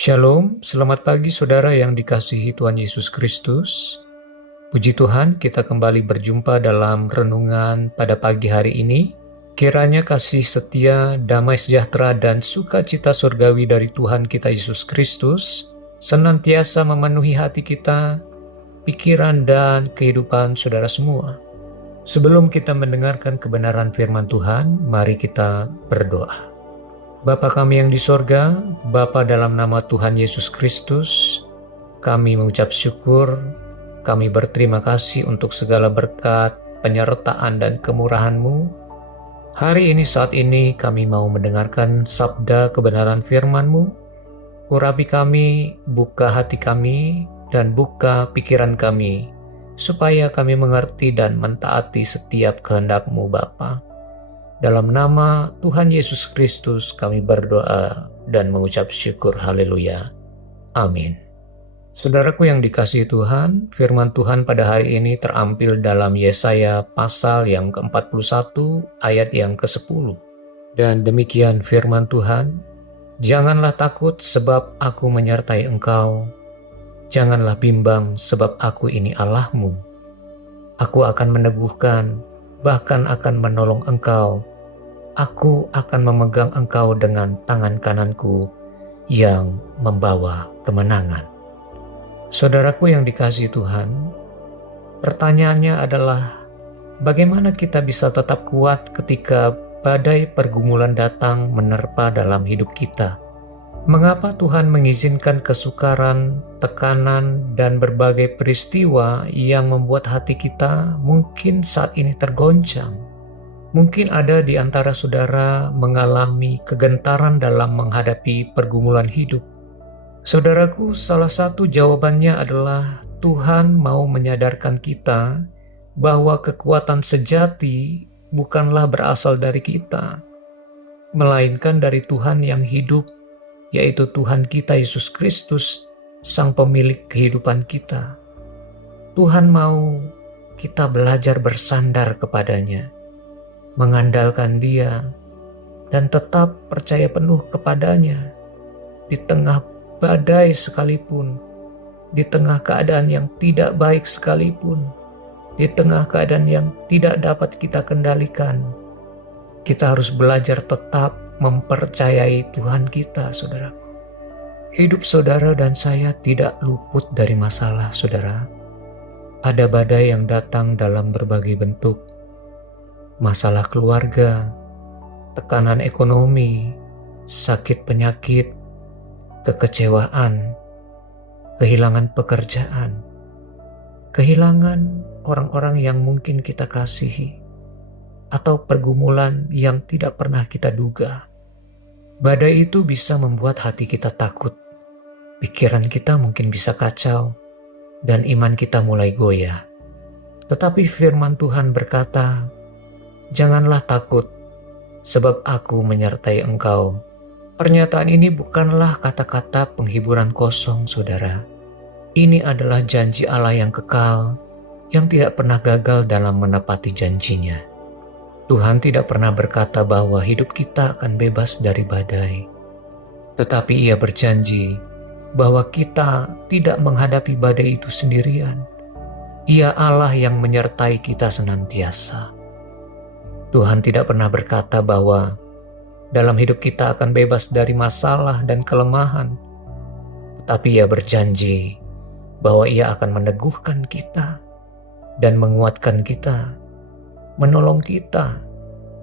Shalom, selamat pagi saudara yang dikasihi Tuhan Yesus Kristus. Puji Tuhan, kita kembali berjumpa dalam renungan pada pagi hari ini. Kiranya kasih setia, damai sejahtera, dan sukacita surgawi dari Tuhan kita Yesus Kristus senantiasa memenuhi hati kita, pikiran, dan kehidupan saudara semua. Sebelum kita mendengarkan kebenaran firman Tuhan, mari kita berdoa. Bapa kami yang di sorga, Bapa dalam nama Tuhan Yesus Kristus, kami mengucap syukur, kami berterima kasih untuk segala berkat, penyertaan dan kemurahan-Mu. Hari ini saat ini kami mau mendengarkan sabda kebenaran firman-Mu. Urapi kami, buka hati kami, dan buka pikiran kami, supaya kami mengerti dan mentaati setiap kehendak-Mu Bapa. Dalam nama Tuhan Yesus Kristus kami berdoa dan mengucap syukur. Haleluya. Amin. Saudaraku yang dikasihi Tuhan, firman Tuhan pada hari ini terampil dalam Yesaya pasal yang ke-41 ayat yang ke-10. Dan demikian firman Tuhan, "Janganlah takut sebab aku menyertai engkau. Janganlah bimbang sebab aku ini Allahmu. Aku akan meneguhkan, bahkan akan menolong engkau. Aku akan memegang engkau dengan tangan kananku yang membawa kemenangan." Saudaraku yang dikasihi Tuhan, pertanyaannya adalah bagaimana kita bisa tetap kuat ketika badai pergumulan datang menerpa dalam hidup kita? Mengapa Tuhan mengizinkan kesukaran, tekanan, dan berbagai peristiwa yang membuat hati kita mungkin saat ini tergoncang? Mungkin ada di antara saudara mengalami kegentaran dalam menghadapi pergumulan hidup. Saudaraku, salah satu jawabannya adalah Tuhan mau menyadarkan kita bahwa kekuatan sejati bukanlah berasal dari kita, melainkan dari Tuhan yang hidup, yaitu Tuhan kita Yesus Kristus, Sang Pemilik kehidupan kita. Tuhan mau kita belajar bersandar kepadanya, mengandalkan Dia, dan tetap percaya penuh kepadanya di tengah badai sekalipun, di tengah keadaan yang tidak baik sekalipun, di tengah keadaan yang tidak dapat kita kendalikan. Kita harus belajar tetap mempercayai Tuhan kita, saudara. Hidup saudara dan saya tidak luput dari masalah, saudara. Ada badai yang datang dalam berbagai bentuk. Masalah keluarga, tekanan ekonomi, sakit penyakit, kekecewaan, kehilangan pekerjaan, kehilangan orang-orang yang mungkin kita kasihi, atau pergumulan yang tidak pernah kita duga. Badai itu bisa membuat hati kita takut, pikiran kita mungkin bisa kacau, dan iman kita mulai goyah. Tetapi firman Tuhan berkata, "Janganlah takut, sebab aku menyertai engkau." Pernyataan ini bukanlah kata-kata penghiburan kosong, saudara. Ini adalah janji Allah yang kekal, yang tidak pernah gagal dalam menepati janjinya. Tuhan tidak pernah berkata bahwa hidup kita akan bebas dari badai. Tetapi Ia berjanji bahwa kita tidak menghadapi badai itu sendirian. Ia Allah yang menyertai kita senantiasa. Tuhan tidak pernah berkata bahwa dalam hidup kita akan bebas dari masalah dan kelemahan. Tetapi Ia berjanji bahwa Ia akan meneguhkan kita dan menguatkan kita, menolong kita,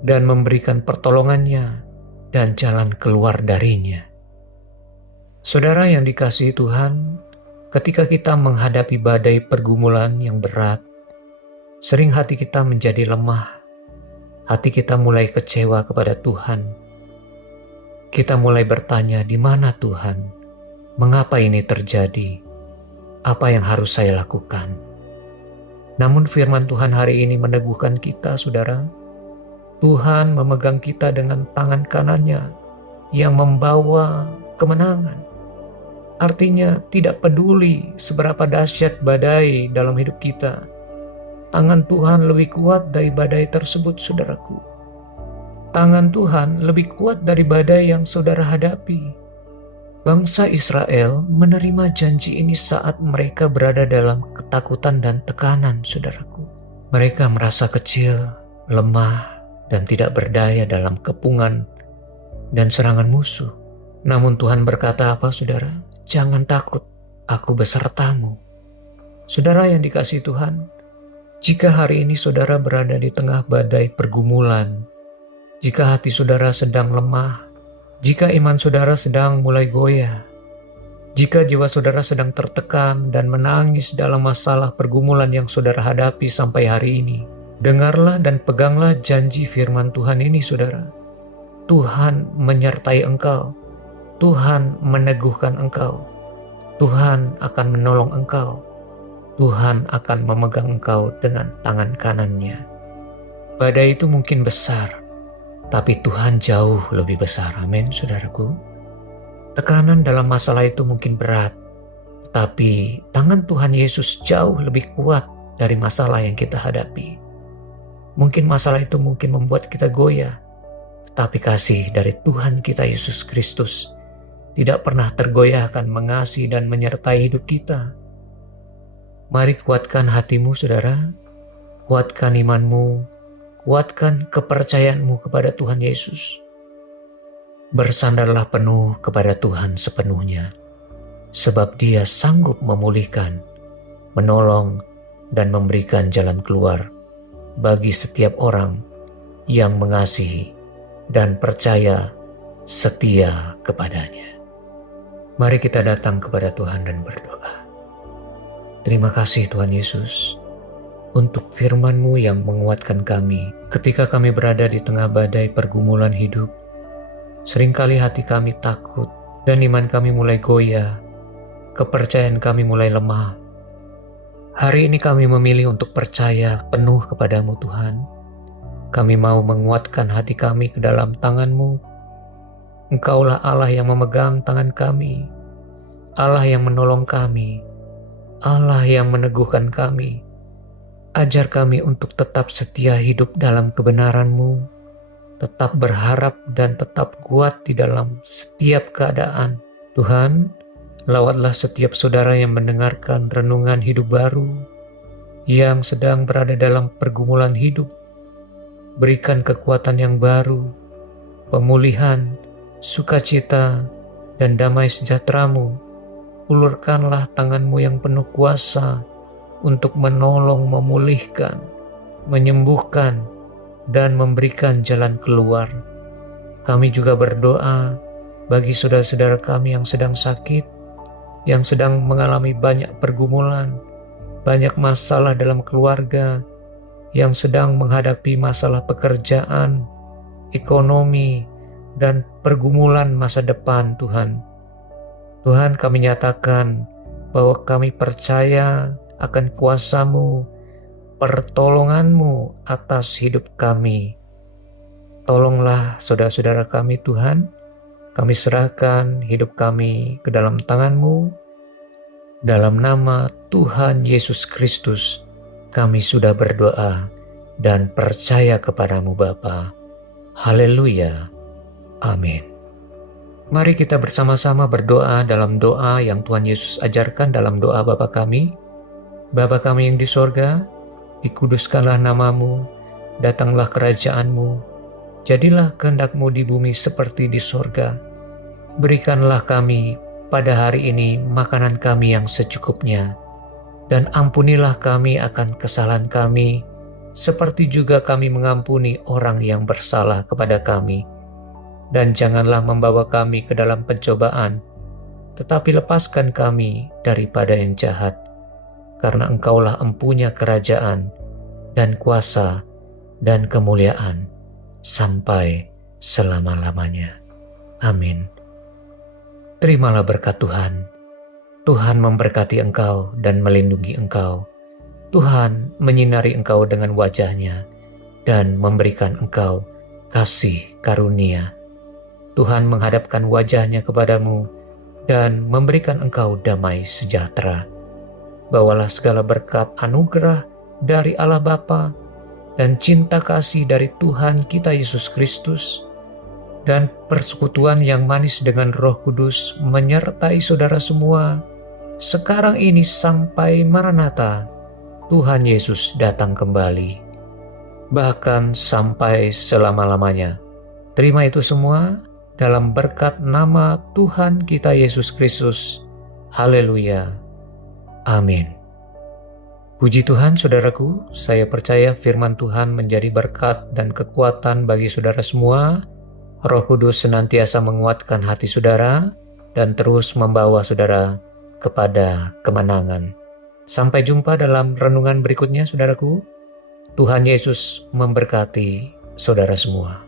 dan memberikan pertolongannya dan jalan keluar darinya. Saudara yang dikasihi Tuhan, ketika kita menghadapi badai pergumulan yang berat, sering hati kita menjadi lemah. Hati kita mulai kecewa kepada Tuhan. Kita mulai bertanya, di mana Tuhan? Mengapa ini terjadi? Apa yang harus saya lakukan? Namun firman Tuhan hari ini meneguhkan kita, saudara. Tuhan memegang kita dengan tangan kanannya yang membawa kemenangan. Artinya tidak peduli seberapa dahsyat badai dalam hidup kita, tangan Tuhan lebih kuat dari badai tersebut, saudaraku. Tangan Tuhan lebih kuat dari badai yang saudara hadapi. Bangsa Israel menerima janji ini saat mereka berada dalam ketakutan dan tekanan, saudaraku. Mereka merasa kecil, lemah, dan tidak berdaya dalam kepungan dan serangan musuh. Namun Tuhan berkata apa, saudara? Jangan takut, aku besertamu. Saudara yang dikasihi Tuhan, jika hari ini saudara berada di tengah badai pergumulan, jika hati saudara sedang lemah, jika iman saudara sedang mulai goyah, jika jiwa saudara sedang tertekan dan menangis dalam masalah pergumulan yang saudara hadapi sampai hari ini, dengarlah dan peganglah janji firman Tuhan ini, saudara. Tuhan menyertai engkau, Tuhan meneguhkan engkau, Tuhan akan menolong engkau, Tuhan akan memegang engkau dengan tangan kanannya. Badai itu mungkin besar, tapi Tuhan jauh lebih besar. Amin, saudaraku. Tekanan dalam masalah itu mungkin berat, tapi tangan Tuhan Yesus jauh lebih kuat dari masalah yang kita hadapi. Mungkin masalah itu mungkin membuat kita goyah, tetapi kasih dari Tuhan kita Yesus Kristus tidak pernah tergoyahkan mengasihi dan menyertai hidup kita. Mari kuatkan hatimu, saudara. Kuatkan imanmu, kuatkan kepercayaanmu kepada Tuhan Yesus. Bersandarlah penuh kepada Tuhan sepenuhnya, sebab Dia sanggup memulihkan, menolong, dan memberikan jalan keluar bagi setiap orang yang mengasihi dan percaya setia kepadanya. Mari kita datang kepada Tuhan dan berdoa. Terima kasih Tuhan Yesus untuk firman-Mu yang menguatkan kami ketika kami berada di tengah badai pergumulan hidup. Seringkali hati kami takut dan iman kami mulai goyah, kepercayaan kami mulai lemah. Hari ini kami memilih untuk percaya penuh kepada-Mu Tuhan. Kami mau menguatkan hati kami ke dalam tangan-Mu. Engkaulah Allah yang memegang tangan kami, Allah yang menolong kami, Allah yang meneguhkan kami. Ajar kami untuk tetap setia hidup dalam kebenaran-Mu, tetap berharap dan tetap kuat di dalam setiap keadaan. Tuhan, lawatlah setiap saudara yang mendengarkan renungan hidup baru, yang sedang berada dalam pergumulan hidup. Berikan kekuatan yang baru, pemulihan, sukacita, dan damai sejahtera-Mu. Ulurkanlah tangan-Mu yang penuh kuasa untuk menolong, memulihkan, menyembuhkan, dan memberikan jalan keluar. Kami juga berdoa bagi saudara-saudara kami yang sedang sakit, yang sedang mengalami banyak pergumulan, banyak masalah dalam keluarga, yang sedang menghadapi masalah pekerjaan, ekonomi, dan pergumulan masa depan. Tuhan, kami nyatakan bahwa kami percaya akan kuasa-Mu, pertolongan-Mu atas hidup kami. Tolonglah saudara-saudara kami Tuhan, kami serahkan hidup kami ke dalam tangan-Mu. Dalam nama Tuhan Yesus Kristus, kami sudah berdoa dan percaya kepada-Mu Bapa. Haleluya. Amin. Mari kita bersama-sama berdoa dalam doa yang Tuhan Yesus ajarkan dalam doa Bapa kami. Bapa kami yang di sorga, dikuduskanlah nama-Mu, datanglah kerajaan-Mu, jadilah kehendak-Mu di bumi seperti di sorga. Berikanlah kami pada hari ini makanan kami yang secukupnya, dan ampunilah kami akan kesalahan kami, seperti juga kami mengampuni orang yang bersalah kepada kami. Dan janganlah membawa kami ke dalam pencobaan, tetapi lepaskan kami daripada yang jahat, karena Engkaulah empunya kerajaan dan kuasa dan kemuliaan sampai selama-lamanya. Amin. Terimalah berkat Tuhan. Tuhan memberkati engkau dan melindungi engkau. Tuhan menyinari engkau dengan wajah-Nya dan memberikan engkau kasih karunia. Tuhan menghadapkan wajah-Nya kepadamu dan memberikan engkau damai sejahtera. Bawalah segala berkat anugerah dari Allah Bapa dan cinta kasih dari Tuhan kita Yesus Kristus dan persekutuan yang manis dengan Roh Kudus menyertai saudara semua, sekarang ini sampai Maranatha, Tuhan Yesus datang kembali, bahkan sampai selama-lamanya. Terima itu semua dalam berkat nama Tuhan kita Yesus Kristus. Haleluya. Amin. Puji Tuhan, saudaraku, saya percaya firman Tuhan menjadi berkat dan kekuatan bagi saudara semua. Roh Kudus senantiasa menguatkan hati saudara dan terus membawa saudara kepada kemenangan. Sampai jumpa dalam renungan berikutnya, saudaraku. Tuhan Yesus memberkati saudara semua.